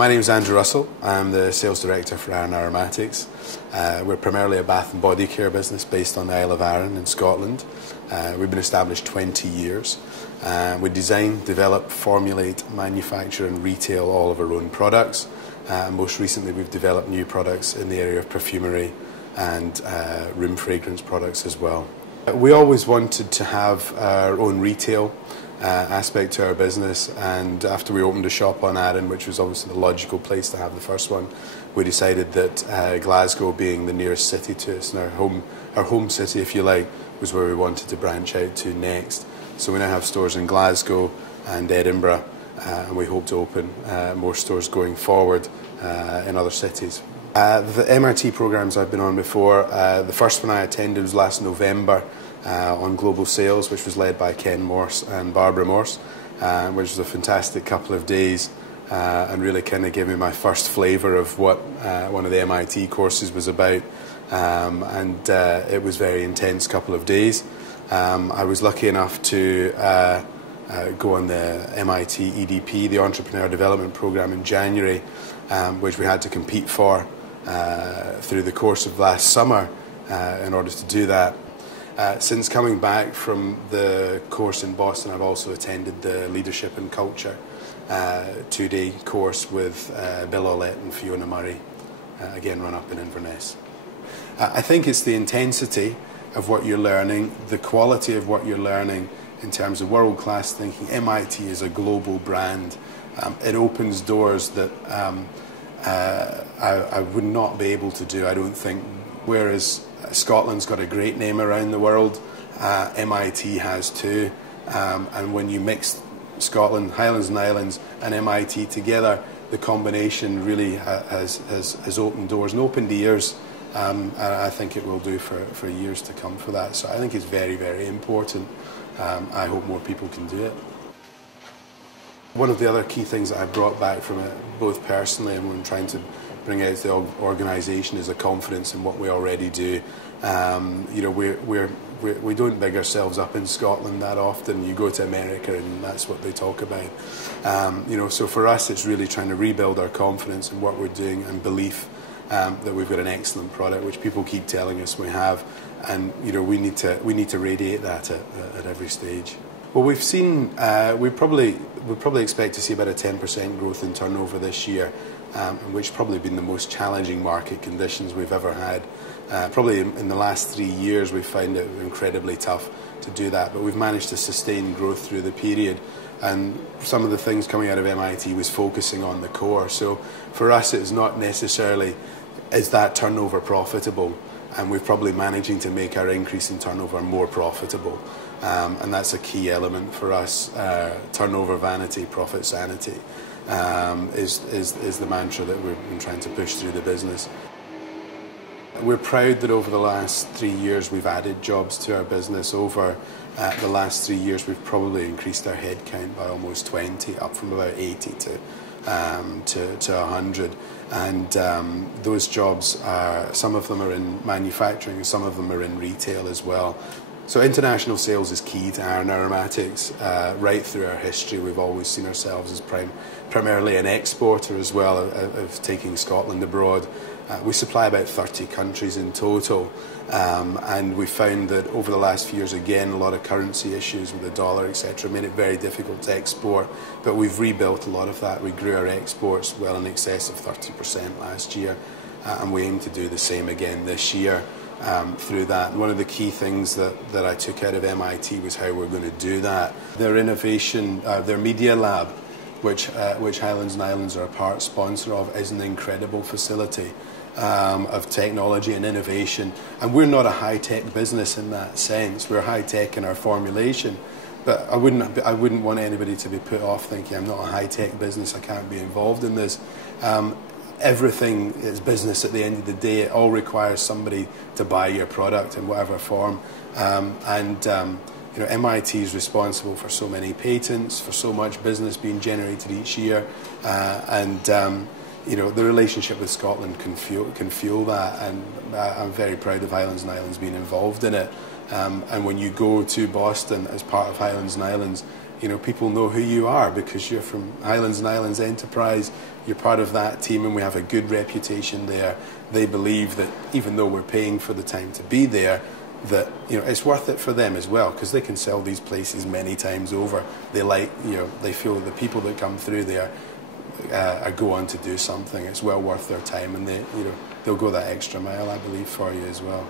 My name is Andrew Russell. I'm the Sales Director for Arran Aromatics. We're primarily a bath and body care business based on the Isle of Arran in Scotland. We've been established 20 years. We design, develop, formulate, manufacture and retail all of our own products. Most recently we've developed new products in the area of perfumery and room fragrance products as well. We always wanted to have our own retail aspect to our business, and after we opened a shop on Arran, which was obviously the logical place to have the first one, we decided that Glasgow, being the nearest city to us and our home city if you like, was where we wanted to branch out to next. So we now have stores in Glasgow and Edinburgh, and we hope to open more stores going forward in other cities. The MIT programs I've been on before, the first one I attended was last November on global sales, which was led by Ken Morse and Barbara Morse, which was a fantastic couple of days and really kind of gave me my first flavour of what one of the MIT courses was about, and it was a very intense couple of days. I was lucky enough to go on the MIT EDP, the Entrepreneurship Development Program, in January, which we had to compete for through the course of last summer in order to do that. Since coming back from the course in Boston, I've also attended the Leadership and Culture 2-day course with Bill Ollett and Fiona Murray, again run up in Inverness. I think it's the intensity of what you're learning, the quality of what you're learning in terms of world-class thinking. MIT is a global brand. It opens doors that I would not be able to do, I don't think. Whereas Scotland's got a great name around the world, MIT has too, and when you mix Scotland, Highlands and Islands and MIT together, the combination really has opened doors and opened ears, and I think it will do for years to come for that. So I think it's very, very important. I hope more people can do it. One of the other key things that I brought back from it, both personally and when trying to bring out the organisation, is a confidence in what we already do. You know, we don't big ourselves up in Scotland that often. You go to America and that's what they talk about. You know, so for us it's really trying to rebuild our confidence in what we're doing and belief that we've got an excellent product, which people keep telling us we have, and you know, we need to radiate that at every stage. Well, we've seen we probably expect to see about a 10% growth in turnover this year, which probably been the most challenging market conditions we've ever had. Probably in the last 3 years we've found it incredibly tough to do that, but we've managed to sustain growth through the period. And some of the things coming out of MIT was focusing on the core. So for us it's not necessarily is that turnover profitable, and we're probably managing to make our increase in turnover more profitable. And that's a key element for us. Turnover vanity, profit sanity is the mantra that we've been trying to push through the business. We're proud that over the last 3 years we've added jobs to our business. Over the last 3 years we've probably increased our headcount by almost 20, up from about 80 to 100. And those jobs are, some of them are in manufacturing and some of them are in retail as well. So international sales is key to Arran Aromatics. Right through our history we've always seen ourselves as primarily an exporter as well, of taking Scotland abroad. We supply about 30 countries in total, and we found that over the last few years, again, a lot of currency issues with the dollar, etc., made it very difficult to export, but we've rebuilt a lot of that. We grew our exports well in excess of 30% last year, and we aim to do the same again this year. Through that. And one of the key things that I took out of MIT was how we're going to do that. Their innovation, their media lab, which Highlands and Islands are a part sponsor of, is an incredible facility of technology and innovation. And we're not a high-tech business in that sense. We're high-tech in our formulation. But I wouldn't want anybody to be put off thinking I'm not a high-tech business, I can't be involved in this. Everything is business at the end of the day. It all requires somebody to buy your product in whatever form. You know, MIT is responsible for so many patents, for so much business being generated each year, you know, the relationship with Scotland can fuel that, and I'm very proud of Highlands and Islands being involved in it. And when you go to Boston as part of Highlands and Islands, you know, people know who you are because you're from Islands and Islands Enterprise. You're part of that team, and we have a good reputation there. They believe that even though we're paying for the time to be there, that, you know, it's worth it for them as well, because they can sell these places many times over. They like, you know, they feel the people that come through there go on to do something. It's well worth their time, and they, you know, they'll go that extra mile, I believe, for you as well.